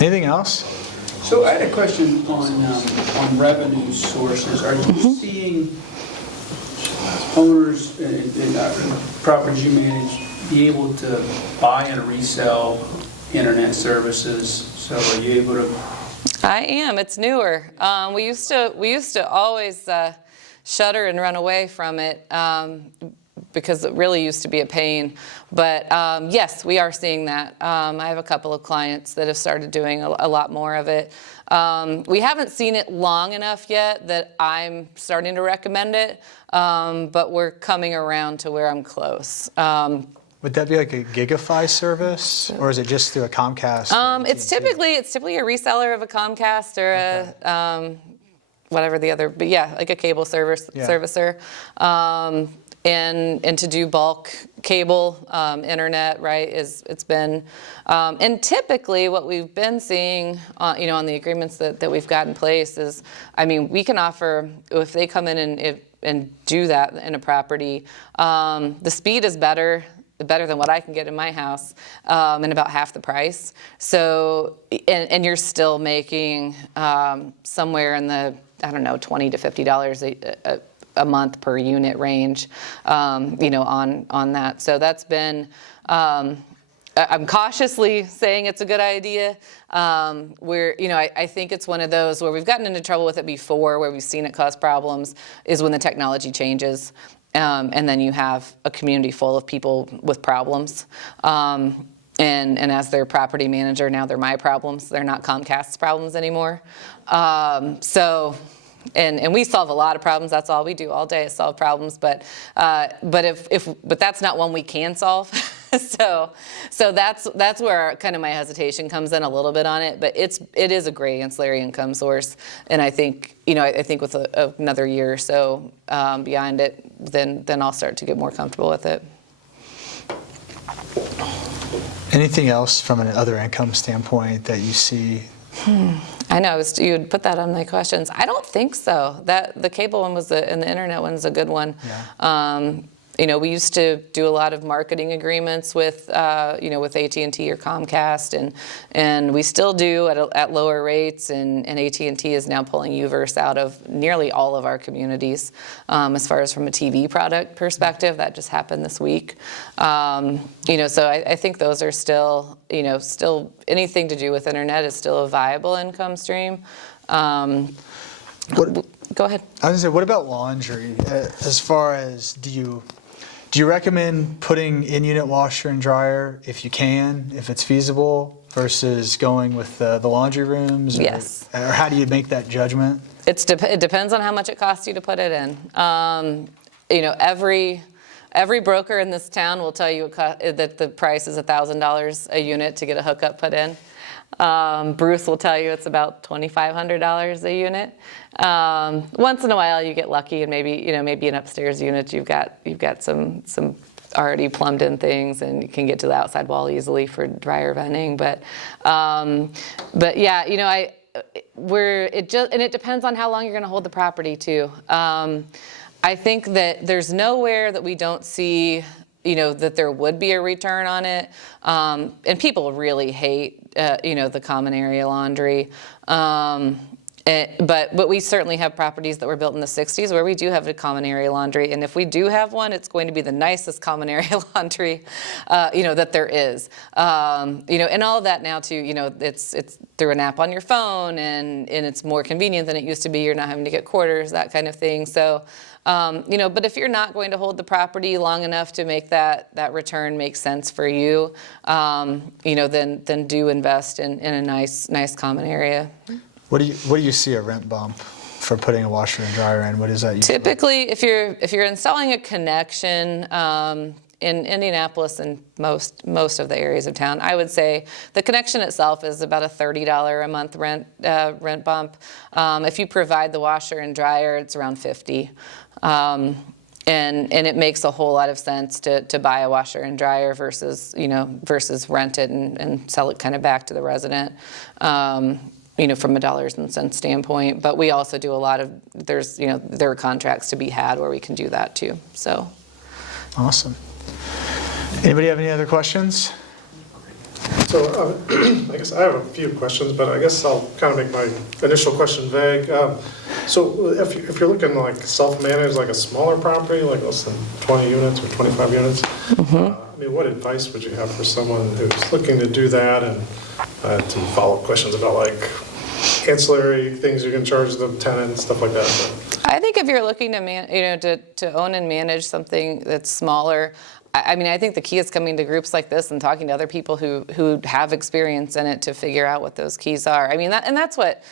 Anything else? So I had a question on revenue sources. Are you seeing owners in properties you manage be able to buy and resell internet services? So are you able to? I am. It's newer. We used to always shudder and run away from it because it really used to be a pain. But yes, we are seeing that. I have a couple of clients that have started doing a lot more of it. We haven't seen it long enough yet that I'm starting to recommend it, but we're coming around to where I'm close. Would that be like a Gigafy service, or is it just through a Comcast? It's typically a reseller of a Comcast or a whatever the other, but yeah, like a cable servicer. And to do bulk cable internet, right? It's been and typically what we've been seeing, on the agreements that we've got in place is, I mean, we can offer if they come in and do that in a property, the speed is better than what I can get in my house, and about half the price. So, and you're still making somewhere in the, I don't know, $20 to $50 a month per unit range, on that. So that's been, I'm cautiously saying it's a good idea. I think it's one of those where we've gotten into trouble with it before, where we've seen it cause problems, is when the technology changes. And then you have a community full of people with problems. And as their property manager, now they're my problems. They're not Comcast's problems anymore. And we solve a lot of problems. That's all we do all day is solve problems. But that's not one we can solve. So that's where kind of my hesitation comes in a little bit on it. But it is a great ancillary income source. And I think with another year or so beyond it, then I'll start to get more comfortable with it. Anything else from an other income standpoint that you see? I know you would put that on my questions. I don't think so. That the cable one and the internet one's a good one. Yeah. We used to do a lot of marketing agreements with AT&T or Comcast, and we still do at lower rates. And AT&T is now pulling UVerse out of nearly all of our communities, as far as from a TV product perspective. That just happened this week. So I think those are still anything to do with internet is still a viable income stream. Go ahead. I was going to say, what about laundry? As far as do you recommend putting in-unit washer and dryer if you can, if it's feasible, versus going with the laundry rooms? Yes. Or how do you make that judgment? It depends on how much it costs you to put it in. Every broker in this town will tell you that the price is $1,000 a unit to get a hookup put in. Bruce will tell you it's about $2,500 a unit. Once in a while you get lucky and maybe an upstairs unit you've got some already plumbed in things and you can get to the outside wall easily for dryer venting. But yeah, it depends on how long you're going to hold the property too. I think that there's nowhere that we don't see that there would be a return on it. And people really hate, the common area laundry. But we certainly have properties that were built in the 60s where we do have a common area laundry. And if we do have one, it's going to be the nicest common area laundry, that there is. And all of that now too, it's through an app on your phone and it's more convenient than it used to be. You're not having to get quarters, that kind of thing. So, but if you're not going to hold the property long enough to make that return make sense for you, then do invest in a nice common area. What do you see a rent bump for putting a washer and dryer in? What is that usually? Typically, if you're installing a connection in Indianapolis and most of the areas of town, I would say the connection itself is about a $30 a month rent bump. If you provide the washer and dryer, it's around $50. And it makes a whole lot of sense to buy a washer and dryer versus rent it and sell it kind of back to the resident. From a dollars and cents standpoint, but we also do a lot of, there are contracts to be had where we can do that too, so. Awesome. Anybody have any other questions? So I guess I have a few questions, but I guess I'll kind of make my initial question vague. So if you're looking like self-managed, like a smaller property, like less than 20 units or 25 units, I mean, what advice would you have for someone who's looking to do that? And some follow-up questions about like ancillary things you can charge the tenant, stuff like that. I think if you're looking to to own and manage something that's smaller, I mean, I think the key is coming to groups like this and talking to other people who have experience in it to figure out what those keys are. I mean, that's what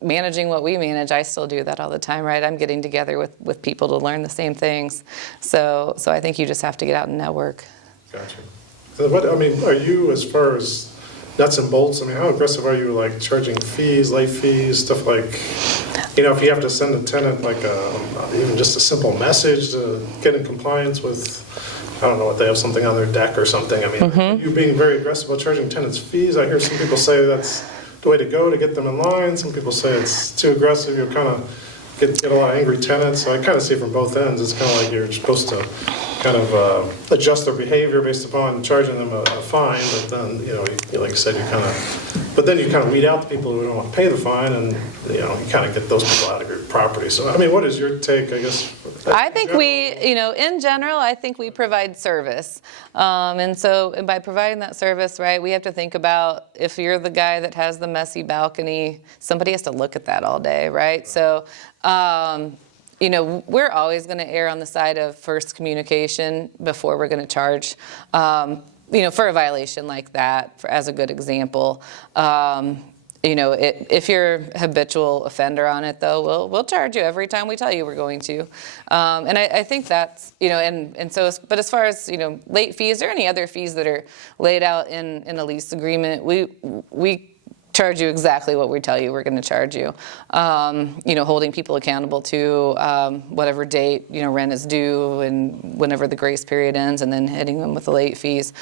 managing what we manage. I still do that all the time, right? I'm getting together with people to learn the same things. So I think you just have to get out and network. Gotcha. So what, I mean, are you, as far as nuts and bolts, I mean, how aggressive are you, like charging fees, late fees, stuff like, you know, if you have to send a tenant like even just a simple message to get in compliance with, I don't know, what they have something on their deck or something. I mean, are you being very aggressive about charging tenants fees? I hear some people say that's the way to go to get them in line. Some people say it's too aggressive. You'll kind of get a lot of angry tenants. So I kind of see it from both ends. It's kind of like you're supposed to kind of adjust their behavior based upon charging them a fine, but then, you know, like I said, you kind of, but then you kind of weed out the people who don't want to pay the fine, and, you know, you kind of get those people out of your property. So, I mean, what is your take, I guess? I think in general, I think we provide service. And by providing that service, right, we have to think about if you're the guy that has the messy balcony, somebody has to look at that all day, right? So, we're always going to err on the side of first communication before we're going to charge, for a violation like that, as a good example. If you're a habitual offender on it, though, we'll charge you every time we tell you we're going to. And I think that's, but as far as, late fees or any other fees that are laid out in a lease agreement, we charge you exactly what we tell you we're going to charge you. Holding people accountable to whatever date rent is due and whenever the grace period ends, and then hitting them with the late fees.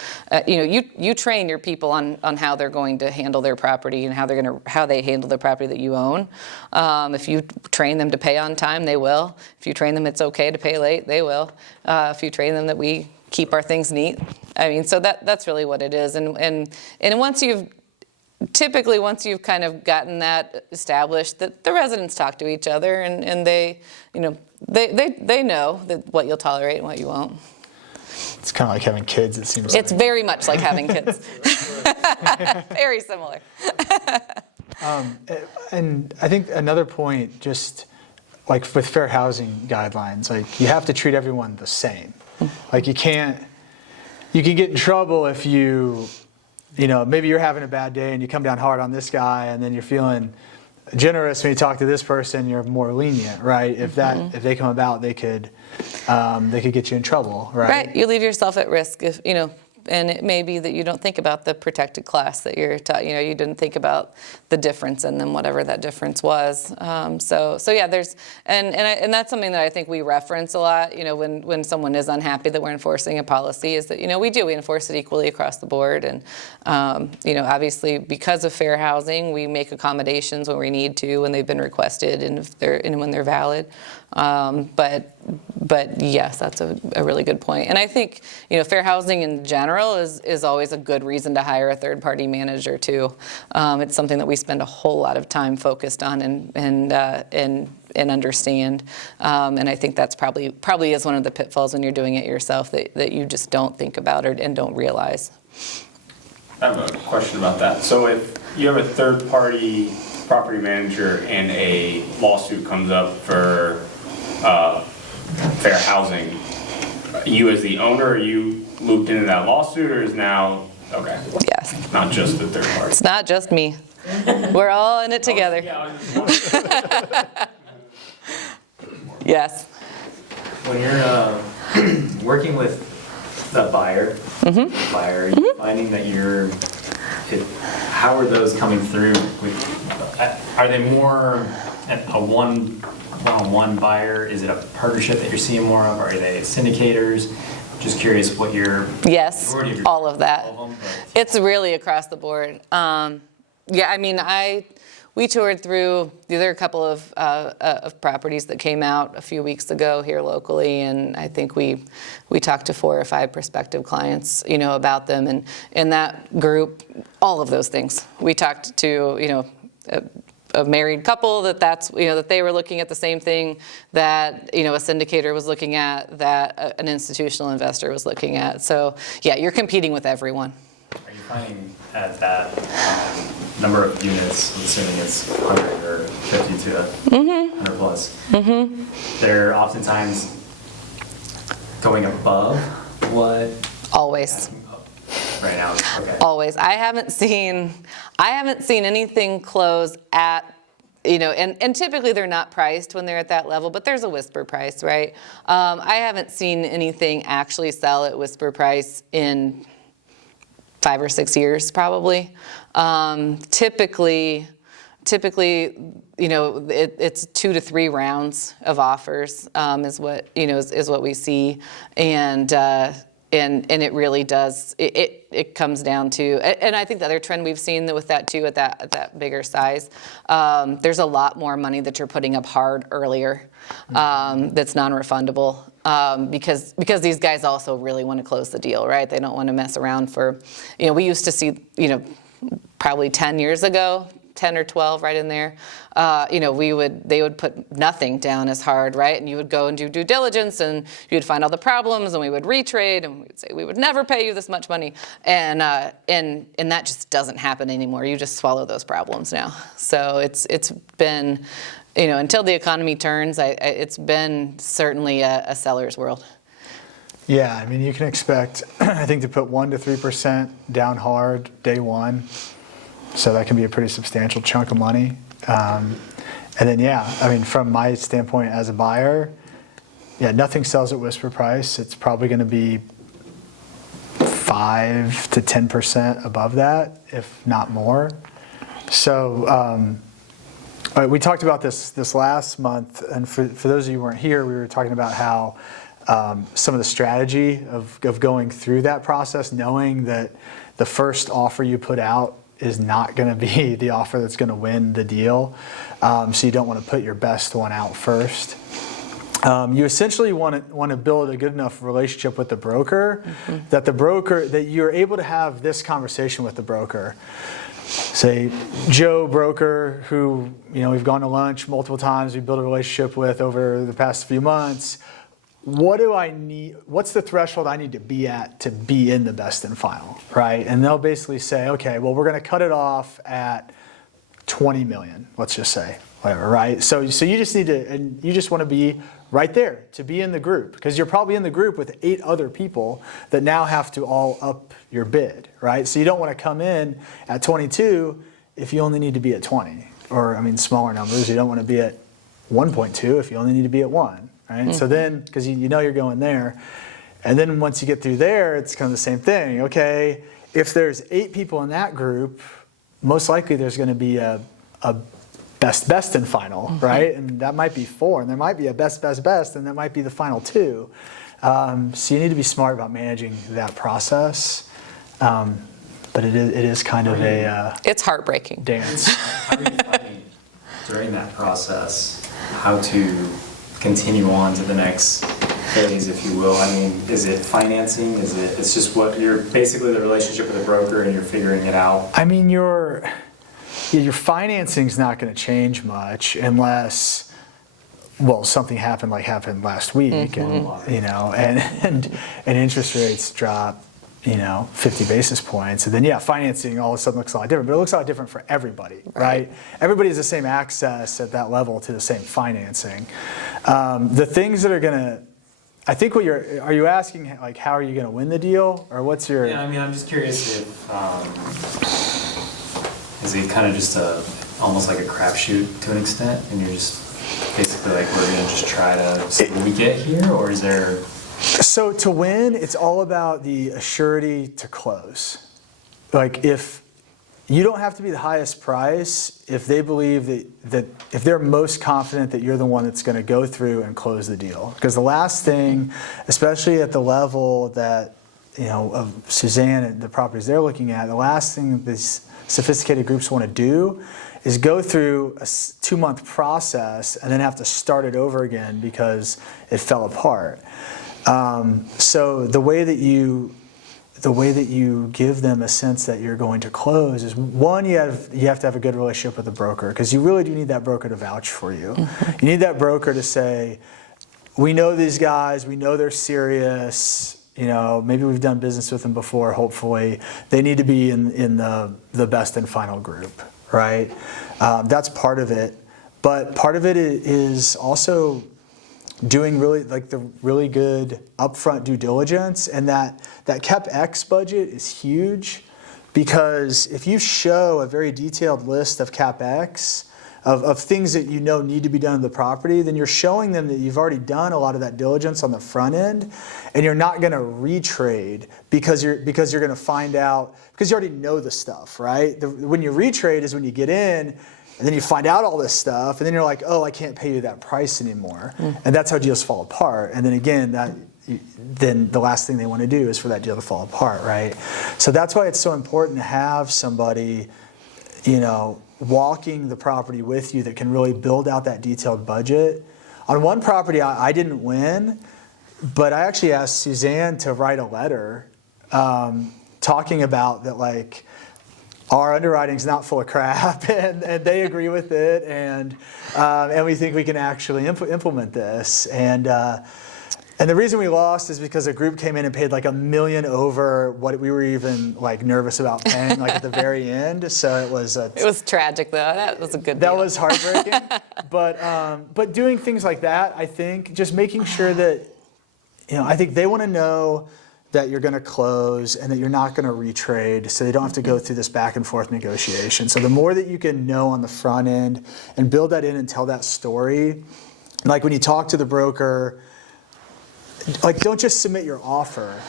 You train your people on how they're going to handle their property and how they handle the property that you own. If you train them to pay on time, they will. If you train them it's okay to pay late, they will. If you train them that we keep our things neat, I mean, so that's really what it is. And once you've kind of gotten that established, that the residents talk to each other, and they know that what you'll tolerate and what you won't. It's kind of like having kids, it seems like. It's very much like having kids. Very similar. And I think another point, just like with fair housing guidelines, like you have to treat everyone the same. Like you can get in trouble if maybe you're having a bad day and you come down hard on this guy, and then you're feeling generous when you talk to this person, you're more lenient, right? If they come about, they could get you in trouble, right? Right, you leave yourself at risk if and it may be that you don't think about the protected class that you're taught. You didn't think about the difference in them, whatever that difference was. So yeah, there's and that's something that I think we reference a lot. When someone is unhappy that we're enforcing a policy, is that we enforce it equally across the board. And obviously because of fair housing, we make accommodations when we need to, when they've been requested, and when they're valid. But yes, that's a really good point. And I think, fair housing in general is always a good reason to hire a third-party manager too. It's something that we spend a whole lot of time focused on and understand. And I think that's probably is one of the pitfalls when you're doing it yourself that you just don't think about and don't realize. I have a question about that. So if you have a third-party property manager and a lawsuit comes up for fair housing, you as the owner, are you looped into that lawsuit, or is now, okay? Yes. Not just the third party. It's not just me. We're all in it together. Yes. When you're working with the buyer, are you finding that how are those coming through? Are they more a one-on-one buyer? Is it a partnership that you're seeing more of? Are they syndicators? Just curious what your yes, all of that. All of them, it's really across the board. Yeah, I mean, we toured through, there are a couple of properties that came out a few weeks ago here locally, and I think we talked to 4 or 5 prospective clients, about them, and in that group, all of those things. We talked to, a married couple that they were looking at the same thing that, a syndicator was looking at, that an institutional investor was looking at. So yeah, you're competing with everyone. Are you finding at that number of units, assuming it's 100 or 50 to 100 plus, they're oftentimes going above what? Always. Right now, okay. Always. I haven't seen anything close at, and typically they're not priced when they're at that level, but there's a whisper price, right? I haven't seen anything actually sell at whisper price in 5 or 6 years, probably. Typically, it's 2 to 3 rounds of offers is what we see, and it really does. It comes down to, and I think the other trend we've seen with that too, at that bigger size, there's a lot more money that you're putting up hard earlier, that's non-refundable, because these guys also really want to close the deal, right? They don't want to mess around for, we used to see, probably 10 years ago, 10 or 12 right in there, they would put nothing down as hard, right? And you would go and do due diligence, and you'd find all the problems, and we would retrade, and we'd say we would never pay you this much money, and that just doesn't happen anymore. You just swallow those problems now. So it's been, until the economy turns, it's been certainly a seller's world. Yeah, I mean, you can expect, I think, to put 1 to 3% down hard day one. So that can be a pretty substantial chunk of money. And then, yeah, I mean, from my standpoint as a buyer, yeah, nothing sells at whisper price. It's probably going to be 5 to 10% above that, if not more. So we talked about this last month, and for those of you who weren't here, we were talking about how some of the strategy of going through that process, knowing that the first offer you put out is not going to be the offer that's going to win the deal. So you don't want to put your best one out first. You essentially want to build a good enough relationship with the broker, that you're able to have this conversation with the broker. Say, Joe broker, who we've gone to lunch multiple times, we built a relationship with over the past few months. What do I need? What's the threshold I need to be at to be in the best and final, right? And they'll basically say, okay, well, we're going to cut it off at 20 million, let's just say, whatever, right? So you just need to, and you just want to be right there to be in the group, because you're probably in the group with 8 other people that now have to all up your bid, right? So you don't want to come in at 22 if you only need to be at 20, or smaller numbers. You don't want to be at 1.2 if you only need to be at 1. Right? So then, because you're going there, and then once you get through there, it's kind of the same thing. Okay, if there's 8 people in that group, most likely there's going to be a best and final, right? And that might be 4, and there might be a best, and that might be the final 2. So you need to be smart about managing that process. But it is kind of it's heartbreaking dance. How are you finding during that process how to continue on to the next phase, if you will? Is it financing? It's just what you're basically the relationship with a broker, and you're figuring it out? Your financing's not going to change much unless, something happened last week, and interest rates drop, 50 basis points, and then financing all of a sudden looks a lot different. But it looks a lot different for everybody, right? Everybody has the same access at that level to the same financing. The things that are gonna, I think are you asking, how are you gonna win the deal, or what's your? Yeah, I'm just curious if is it kind of just almost like a crapshoot to an extent, and you're just basically we're gonna just try to see what we get here, or is there? So to win, it's all about the surety to close. If you don't have to be the highest price, if they believe that if they're most confident that you're the one that's going to go through and close the deal. Because the last thing, especially at the level that of Suzanne and the properties they're looking at, the last thing sophisticated groups want to do is go through a 2-month process and then have to start it over again because it fell apart. So the way that you give them a sense that you're going to close is, one, you have to have a good relationship with the broker, because you really do need that broker to vouch for you. You need that broker to say, we know these guys, we know they're serious, maybe we've done business with them before, hopefully. They need to be in the best and final group, right? That's part of it. But part of it is also doing really good upfront due diligence, and that CapEx budget is huge, because if you show a very detailed list of CapEx, of things that need to be done to the property, then you're showing them that you've already done a lot of that diligence on the front end, and you're not going to retrade because you're going to find out, because you already know the stuff, right? When you retrade is when you get in, and then you find out all this stuff, and then you're like, oh, I can't pay you that price anymore. And that's how deals fall apart. And then again, then the last thing they want to do is for that deal to fall apart, right? So that's why it's so important to have somebody, walking the property with you that can really build out that detailed budget. On one property, I didn't win, but I actually asked Suzanne to write a letter talking about that, our underwriting's not full of crap, and they agree with it, and we think we can actually implement this. And the reason we lost is because a group came in and paid $1 million over what we were even nervous about paying at the very end. So it was tragic though. That was a good That deal. was heartbreaking. But doing things like that, I think, just making sure that, I think they want to know that you're going to close and that you're not going to retrade, so they don't have to go through this back and forth negotiation. So the more that you can know on the front end and build that in and tell that story, when you talk to the broker, don't just submit your offer.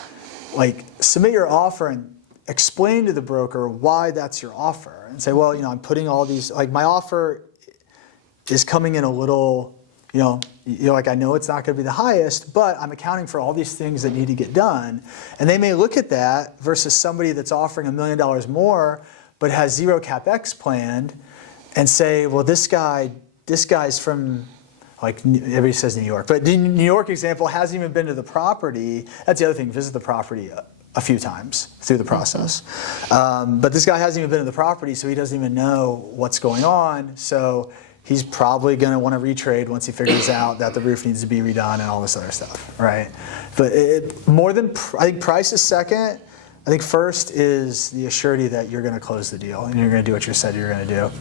Submit your offer and explain to the broker why that's your offer, and say, well, I'm putting all these, my offer is coming in a little, I know it's not going to be the highest, but I'm accounting for all these things that need to get done. And they may look at that versus somebody that's offering $1 million more but has zero CapEx planned, and say, well, this guy's from, everybody says New York, but the New York example hasn't even been to the property. That's the other thing, visit the property a few times through the process. But this guy hasn't even been to the property, so he doesn't even know what's going on. So he's probably going to want to retrade once he figures out that the roof needs to be redone and all this other stuff, right? But I think price is second. I think first is the assurity that you're going to close the deal and you're going to do what you said you're going to do.